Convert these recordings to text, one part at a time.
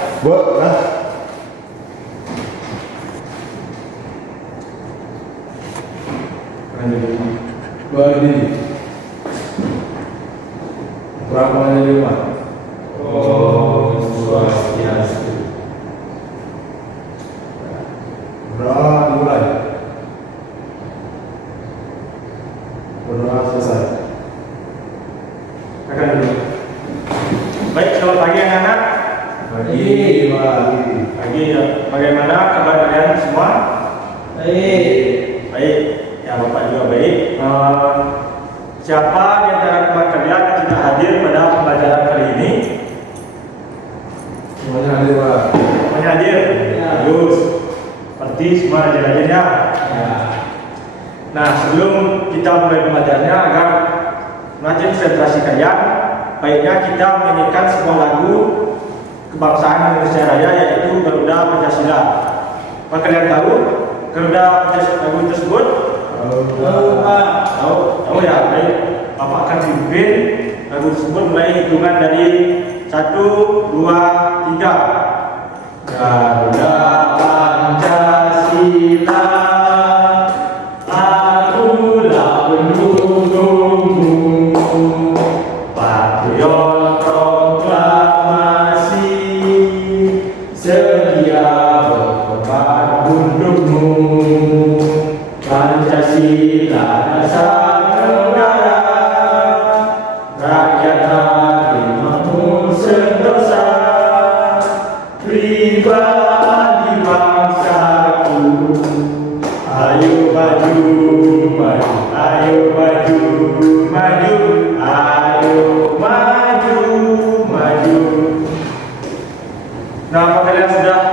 Buat lah. Berarti berapa banyak di rumah? Oh, swastiastu. Berdoa dimulai. Berdoa selesai. Akan dulu. Baik, selamat pagi anak-anak. Pagi. Pagi ya. Bagaimana kabar kalian semua? Baik. Baik. Ya, Bapak juga baik. Siapa di antara teman kalian yang tidak hadir pada pembelajaran kali ini? Semuanya hadir, Pak. Semuanya hadir? Ya. Bagus. Seperti semua hadir-hadir ya. Ya. Nah, sebelum kita mulai pembelajarannya agar melatih konsentrasi kalian, baiknya kita menyanyikan sebuah lagu kebangsaan Indonesia Raya, yaitu Garuda Pancasila. Apa kalian tahu Garuda Pancasila lagu tersebut? Tahu ya. Baik, Bapak akan pimpin lagu tersebut mulai hitungan dari 1, 2, 3. Garuda Pancasila, akulah pendukungmu, patriot proklamasi, sedia berkorban untukmu. Pancasila dasar negara, rakyat adil makmur sentosa, pribadi bangsaku. Ayo maju, maju, ayo maju, maju, ayo maju, maju. Nah, apa kalian sudah?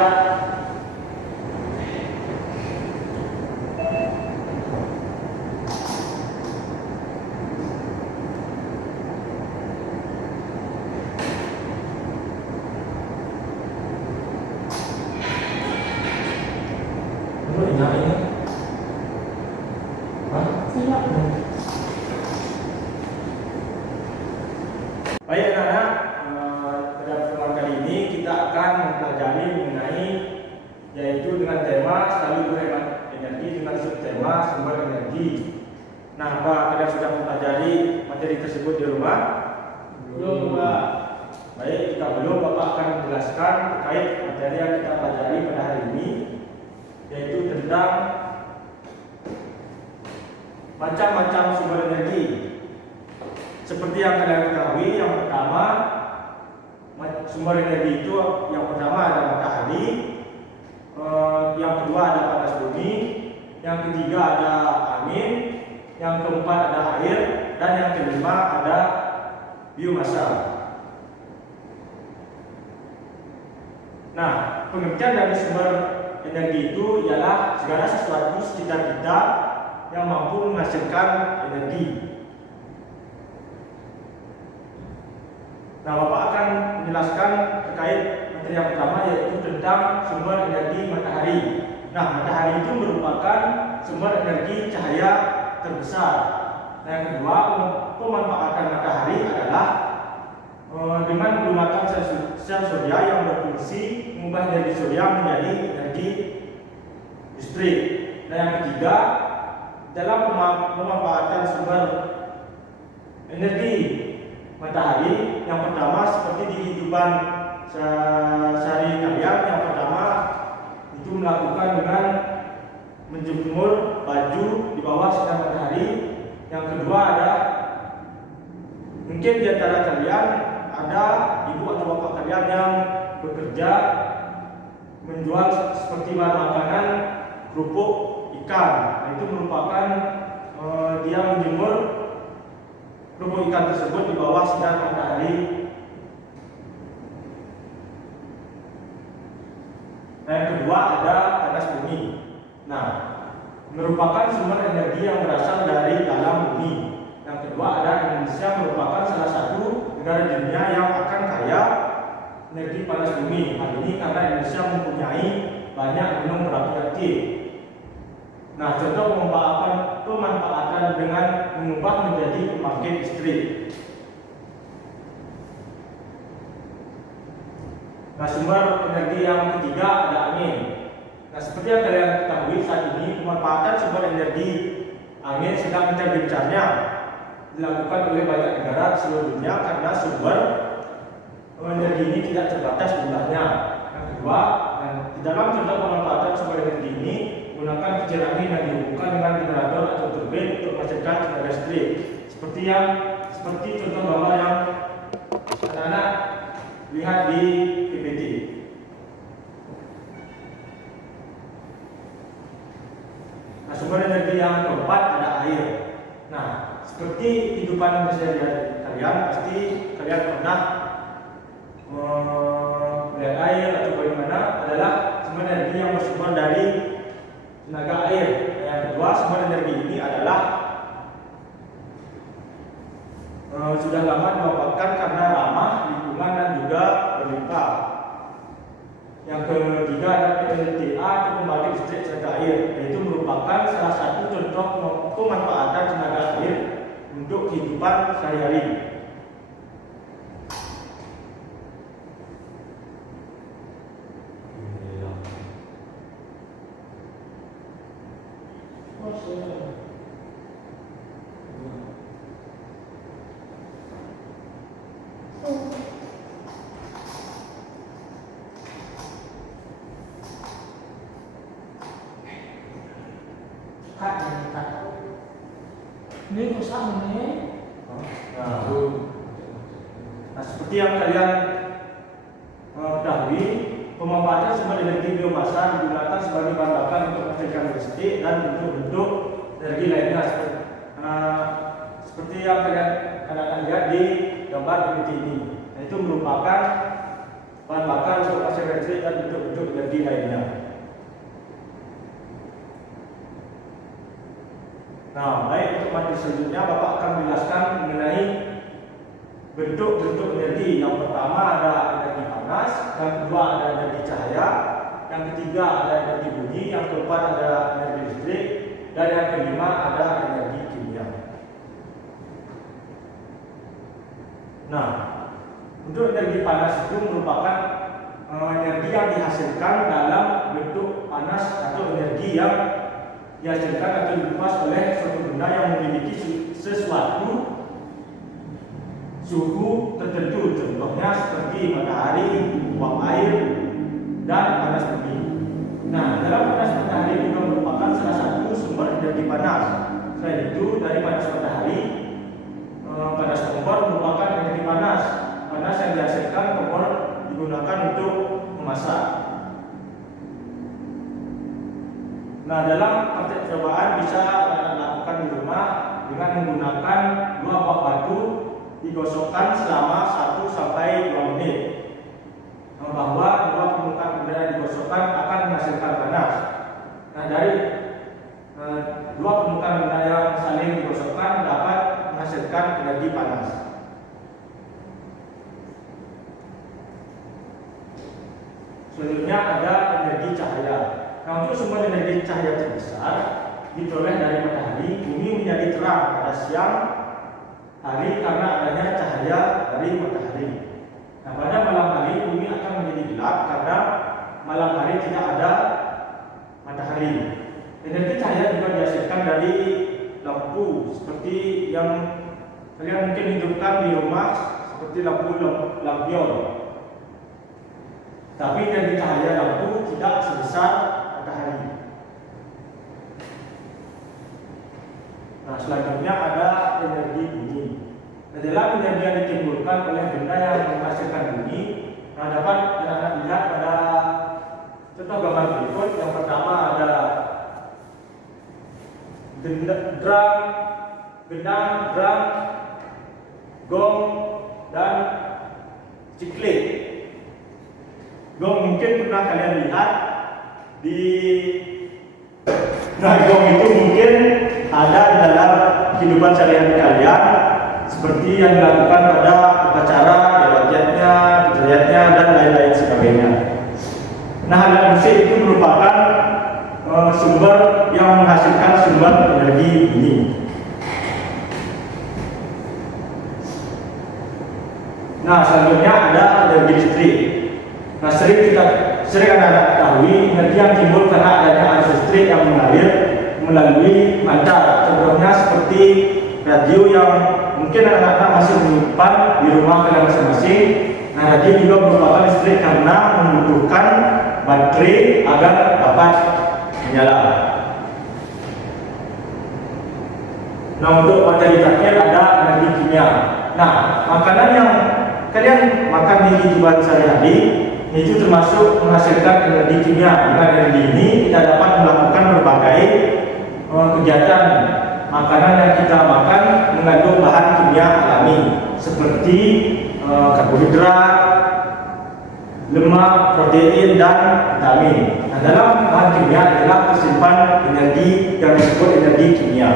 Baik anak-anak, pada pertemuan kali ini kita akan mempelajari mengenai, yaitu dengan tema selalu berhemat energi dengan subtema sumber energi. Nah, apa kalian sudah mempelajari materi tersebut di rumah? Belum, Pak. Baik, jika belum, Bapak akan menjelaskan terkait materi yang kita pelajari pada hari ini, yaitu tentang macam-macam sumber energi. Seperti yang kalian ketahui, yang pertama sumber energi itu yang pertama ada matahari, yang kedua ada panas bumi, yang ketiga ada angin, yang keempat ada air, dan yang kelima ada biomasa. Nah, pengertian dari sumber energi itu ialah segala sesuatu sekitar kita yang mampu menghasilkan energi. Nah, Bapak akan menjelaskan terkait materi yang pertama, yaitu tentang sumber energi matahari. Nah, matahari itu merupakan sumber energi cahaya terbesar. Nah, yang kedua, pemanfaatan matahari adalah dengan menggunakan sel surya yang berfungsi mengubah energi surya menjadi energi listrik. Nah, yang ketiga, dalam pemanfaatan sumber energi matahari, yang pertama seperti di kehidupan sehari kalian, yang pertama itu melakukan dengan menjemur baju di bawah sinar matahari. Yang kedua ada mungkin di antara kalian ada ibu atau bapak kalian yang bekerja menjual seperti bahan makanan kerupuk ikan. Nah, itu merupakan dia menjemur kerupuk ikan tersebut di bawah sinar matahari. Nah, yang kedua ada panas bumi. Nah, merupakan sumber energi yang berasal dari dalam bumi. Yang kedua ada Indonesia, merupakan salah satu negara di dunia yang akan kaya energi panas bumi. Hal ini karena Indonesia mempunyai banyak gunung berapi aktif. Nah, contoh pemanfaatan dengan mengubah menjadi pembangkit listrik. Nah, sumber energi yang ketiga ada angin. Nah, seperti yang kalian ketahui saat ini pemanfaatan sumber energi angin sedang gencar-gencarnya dilakukan oleh banyak negara di seluruh dunia karena sumber energi ini tidak terbatas jumlahnya. Yang kedua, di dalam contoh pemanfaatan sumber energi ini menggunakan kincir angin yang dihubungkan dengan generator atau turbin untuk menghasilkan tenaga listrik. Seperti contoh gambar yang anak-anak lihat di PPT. Nah, sumber energi yang keempat ada air. Nah, seperti kehidupan sehari-hari kalian, pasti kalian pernah melihat air atau bagaimana adalah sumber energi yang bersumber dari tenaga air. Yang kedua, sumber energi ini adalah sudah lama dimanfaatkan karena ramah lingkungan dan juga berlimpah. Yang ketiga ada PLTA atau pembangkit listrik tenaga air, yaitu merupakan salah satu contoh pemanfaatan tenaga air untuk kehidupan sehari-hari. Ini kok sama nih? Nah, seperti yang kalian ketahui, pemanfaatan sumber energi biomasa digunakan sebagai bahan bakar untuk menghasilkan listrik dan bentuk-bentuk energi lainnya. Seperti yang kalian akan lihat di gambar PPT ini, itu merupakan bahan bakar untuk menghasilkan listrik dan bentuk-bentuk energi lainnya. Nah, baik, untuk materi selanjutnya Bapak akan menjelaskan mengenai bentuk-bentuk energi. Yang pertama ada energi panas, yang kedua ada energi cahaya, yang ketiga ada energi bunyi, yang keempat ada energi listrik, dan yang kelima ada energi kimia. Nah, untuk energi panas itu merupakan energi yang dihasilkan dalam bentuk panas atau energi yang dihasilkan atau dilepas oleh suatu benda yang memiliki sesuatu suhu tertentu, contohnya seperti matahari, uap air, dan panas bumi. Nah, dalam panas matahari juga merupakan salah satu sumber energi panas. Selain itu, dari panas matahari, panas kompor merupakan energi panas. Panas yang dihasilkan kompor digunakan untuk memasak. Nah, dalam praktek percobaan bisa lakukan di rumah dengan menggunakan 2 buah batu digosokkan selama 1 sampai 2 menit. Bahwa 2 permukaan benda yang digosokkan akan menghasilkan panas. Nah, dari 2 permukaan benda yang saling digosokkan dapat menghasilkan energi panas. Selanjutnya ada energi cahaya. Nah, untuk sumber energi cahaya terbesar diperoleh dari matahari. Bumi menjadi terang pada siang hari karena adanya cahaya dari matahari. Nah, pada malam hari bumi akan menjadi gelap karena malam hari tidak ada matahari. Energi cahaya juga dihasilkan dari lampu seperti yang kalian mungkin hidupkan di rumah, seperti lampu lampion. Tapi energi cahaya lampu tidak sebesar matahari. Nah, selanjutnya ada energi bunyi. Nah, dalam energi yang ditimbulkan oleh benda yang menghasilkan bunyi, nah dapat anak-anak lihat pada contoh gambar berikut. Yang pertama ada drum, gendang, drum, gong, dan ciklik. Gong mungkin pernah kalian lihat di gong itu mungkin ada di dalam kehidupan sehari-hari kalian, seperti yang dilakukan pada upacara, dewajatnya, kejayatnya, dan lain-lain sebagainya. Nah, alat musik itu merupakan sumber yang menghasilkan sumber energi bunyi. Nah, selanjutnya ada energi listrik. Nah, sering Anda ketahui energi yang timbul karena adanya arus listrik yang mengalir melalui mandat. Contohnya seperti radio yang mungkin anak-anak masih menyimpan di rumah kalian masing-masing. Nah, radio juga merupakan listrik karena membutuhkan baterai agar dapat menyala. Nah, untuk materi terakhir ada energi kimia. Nah, makanan yang kalian makan di kehidupan sehari-hari itu termasuk menghasilkan energi kimia. Dengan energi ini kita dapat melakukan berbagai kegiatan. Makanan yang kita makan mengandung bahan kimia alami seperti karbohidrat, lemak, protein, dan vitamin. Nah, dalam bahan kimia adalah tersimpan energi yang disebut energi kimia.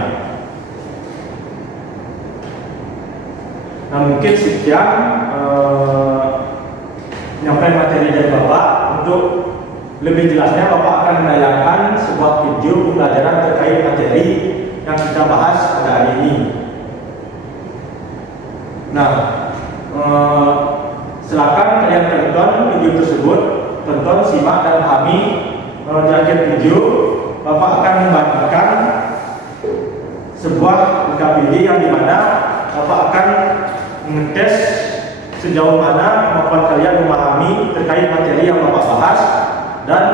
Nah, mungkin sekian penyampaian materi dari Bapak. Untuk lebih jelasnya Bapak akan menayangkan sebuah video pembelajaran terkait materi yang kita bahas pada hari ini. Nah, silakan kalian tonton video tersebut, tonton, simak dan pahami. Di akhir video Bapak akan membagikan sebuah KPD yang dimana Bapak akan mengetes sejauh mana kemampuan kalian memahami terkait materi yang Bapak bahas dan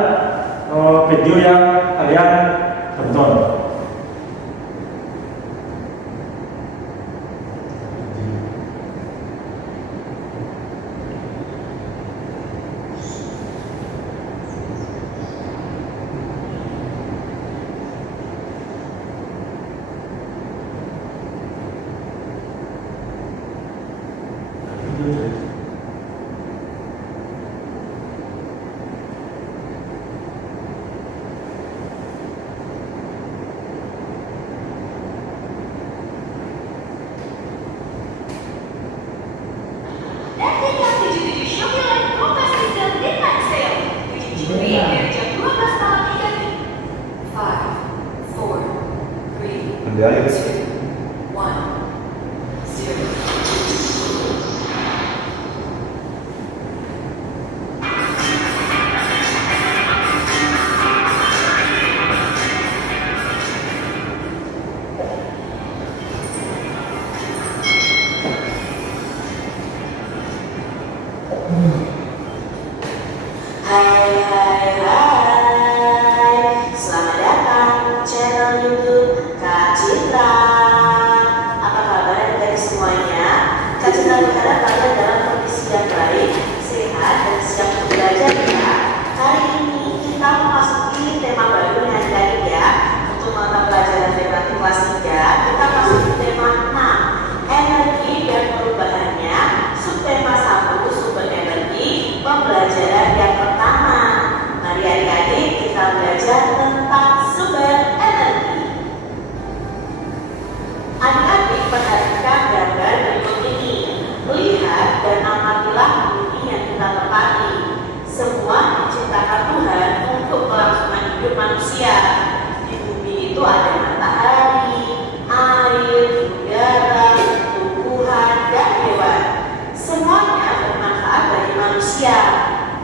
video yang kalian tonton.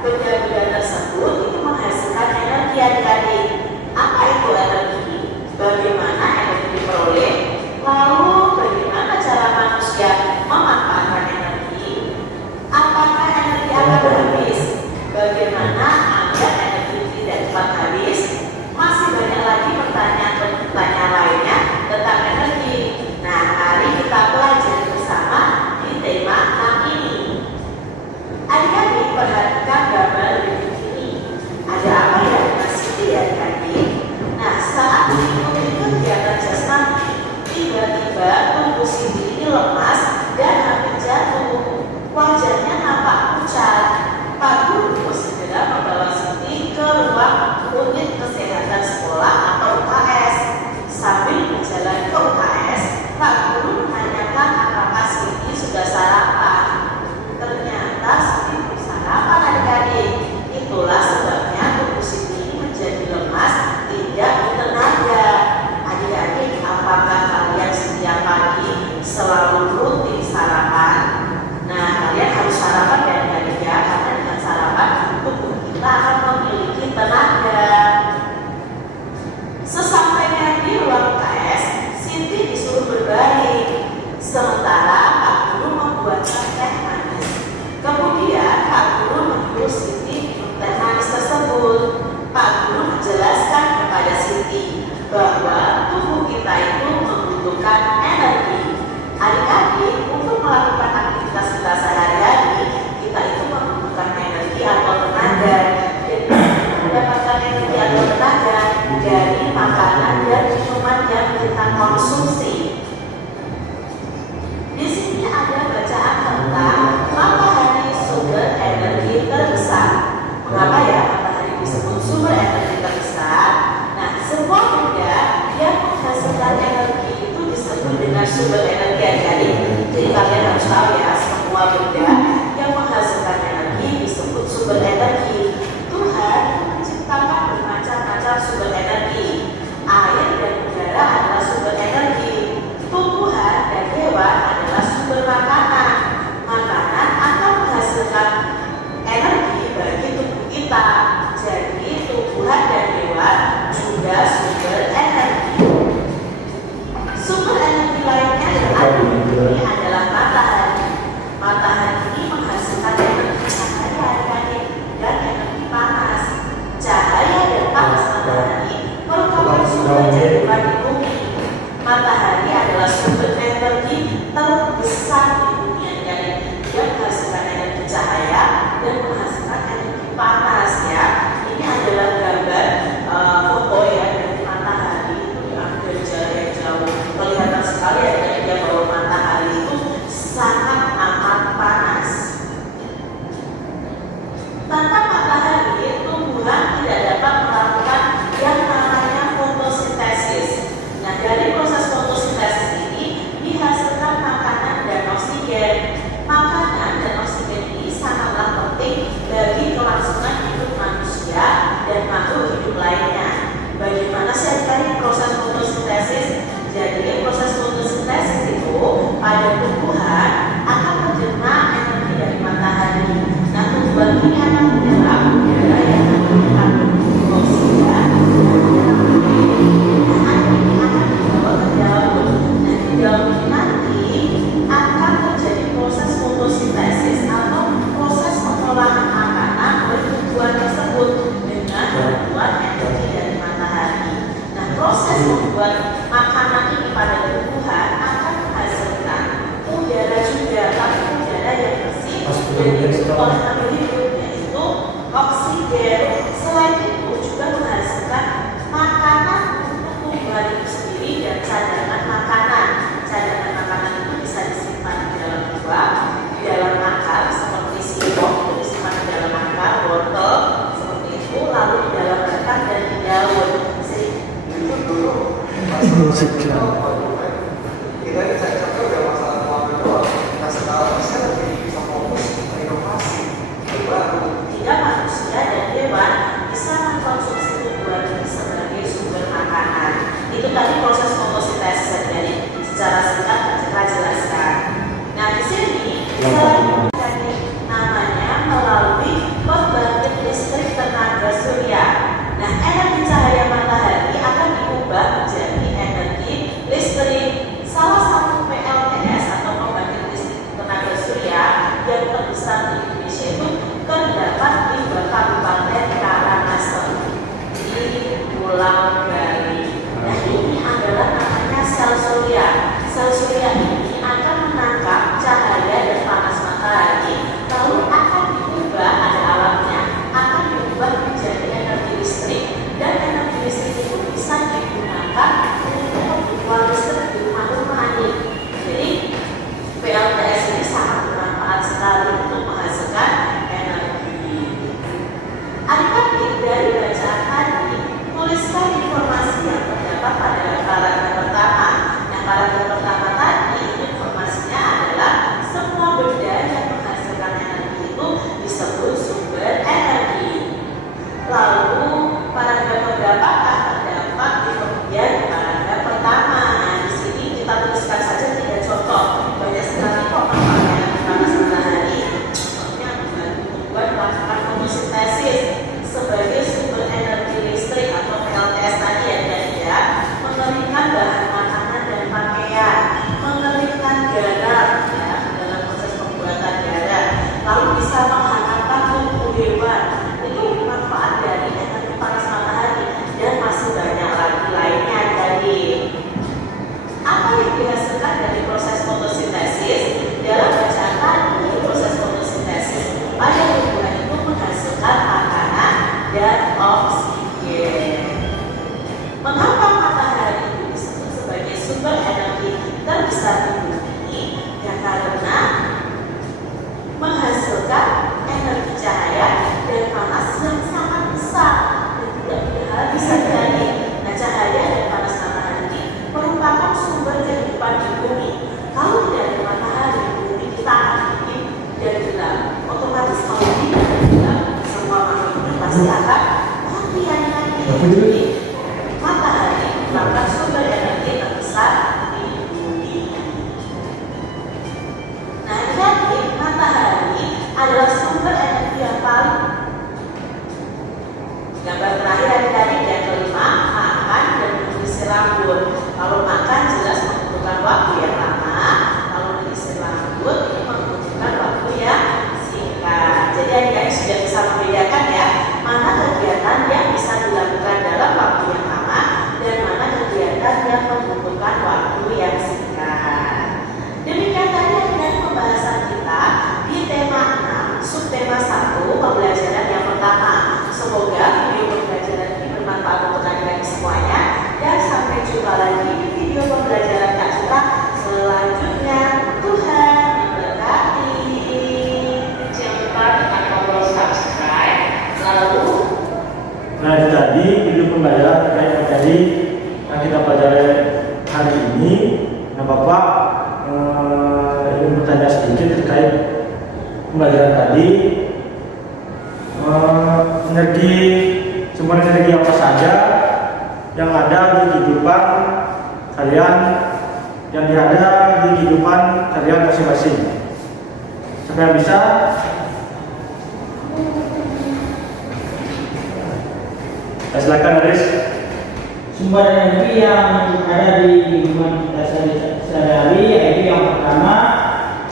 Benda-benda tersebut itu menghasilkan energi adik-adik. Apa itu energi? Bagaimana energi diperoleh? Lalu bagaimana cara manusia memanfaatkan energi? Apakah energi akan habis? Bagaimana agar energi tidak cepat habis? Masih banyak lagi pertanyaan lainnya tentang energi. Nah, mari kita belajar bersama di tema 6 ini. Adik-adik perhatikan gambar di sini. Ada apa yang masih tidak Tuliskan informasi yang terdapat pada paragraf pertama. Yang paragraf pertama tadi informasinya adalah semua benda yang menghasilkan energi itu disebut sumber energi. Lalu paragraf beberapa terdapat di bagian paragraf pertama. Nah, di sini kita tuliskan saja 3 contoh. Banyak sekali kok manfaatnya panas matahari. Contohnya membuat melakukan fotosintesis sebagai sumber energi listrik atau PLTS tadi ya, mengeringkan bahan makanan dan pakaian, mengeringkan garam ya, dalam proses pembuatan garam, lalu bisa menghangatkan tubuh hewan. Itu manfaat dari energi panas matahari dan masih banyak lagi lainnya tadi. Apa yang dihasilkan dari proses fotosintesis? Dalam bacaan tadi, proses fotosintesis pada tumbuhan itu menghasilkan makanan dan oksigen. Mengapa matahari itu disebut sebagai sumber energi terbesar di bumi? Ya karena menghasilkan energi cahaya dan panas yang sangat besar dan tidak bisa tadi. Nah, cahaya dan panas matahari merupakan sumber kehidupan di bumi. Kalau tidak ada matahari, bumi kita akan dingin dan gelap. Otomatis kalau tidak ada gelap, semua makhluk hidup pasti akan mati. Jadi matahari merupakan sumber energi terbesar di bumi. Nah, jadi matahari adalah sumber energi yang paling. Gambar terakhir tadi yang kelima, makan dan menyisir rambut. Kalau makan jelas membutuhkan waktu yang lama, kalau menyisir rambut ini membutuhkan waktu yang singkat. Jadi adik-adik sudah bisa membedakan ya, mana kegiatan yang bisa dilakukan dalam waktu yang lama dan mana kegiatan yang membutuhkan waktu yang singkat. Demikian tadi adik-adik pembahasan kita di tema 6, subtema 1, pembelajaran yang pertama. Semoga video pembelajaran ini bermanfaat untuk adik-adik semuanya dan sampai jumpa lagi di video pembelajaran kita selanjutnya. Tuhan memberkati. Jangan lupa tekan tombol subscribe. Lalu Nah, itu tadi video pembelajaran terkait materi yang kita pelajari hari ini. Nah, Bapak ingin bertanya sedikit terkait pembelajaran tadi. Sumber energi apa saja yang ada di kehidupan kalian, yang ada di kehidupan kalian masing-masing. Siapa yang bisa? Silakan, Aris. Sumber energi yang ada di lingkungan kita sehari-hari yaitu yang pertama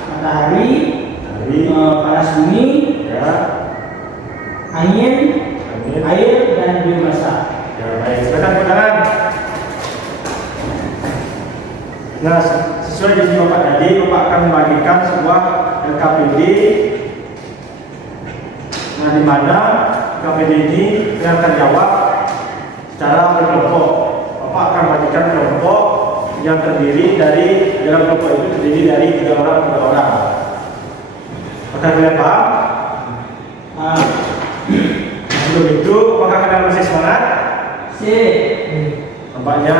matahari, panas bumi, Ya. angin, air, dan biomasa. Ya, baik. Silakan pendengar. Nah, sesuai janji Bapak tadi, Bapak akan membagikan sebuah LKPD. Nah, di mana LKPD ini yang akan jawab secara berkelompok. Bapak akan membagikan kelompok yang terdiri dari, dalam kelompok itu terdiri dari 3 orang. Apakah kalian paham? Sebelum itu, apakah kalian masih semangat? Tampaknya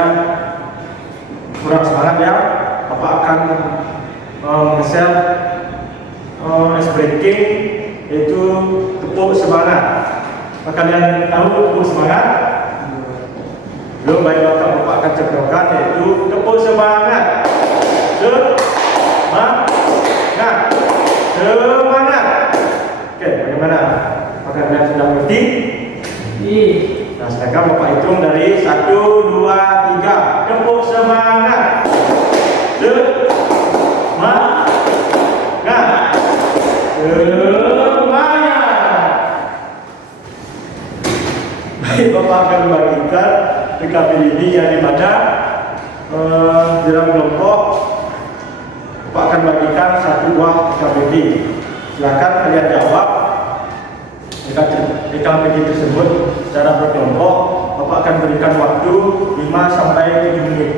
kurang semangat ya. Bapak akan nge-share ice breaking, yaitu tepuk semangat. Apakah kalian tahu tepuk semangat? Belum, baik. Bapak akan contohkan, yaitu tepuk semangat. Semangat. Oke, bagaimana? Apakah kalian sudah mengerti? Nah, sekarang Bapak hitung dari 1, 2, 3. Tepuk semangat. Semangat. Baik, Bapak akan membagikan PKP ini yang dimana dalam kelompok Bapak akan bagikan 1 buah PKPD. Silakan kalian jawab PKPD tersebut secara berkelompok. Bapak akan berikan waktu 5 sampai 7 menit.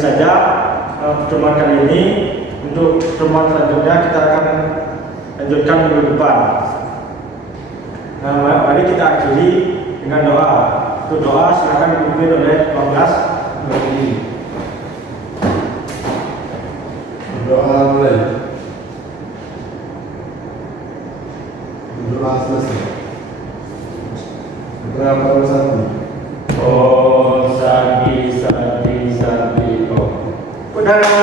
saja pertemuan kali ini. Untuk pertemuan selanjutnya kita akan lanjutkan minggu depan. Nah, mari kita akhiri dengan doa. Untuk doa silakan dipimpin oleh 12 bagi. Doa mulai. Doa selesai. Berapa satu? Oh, sadi, sadi, sadi, oh. Udah.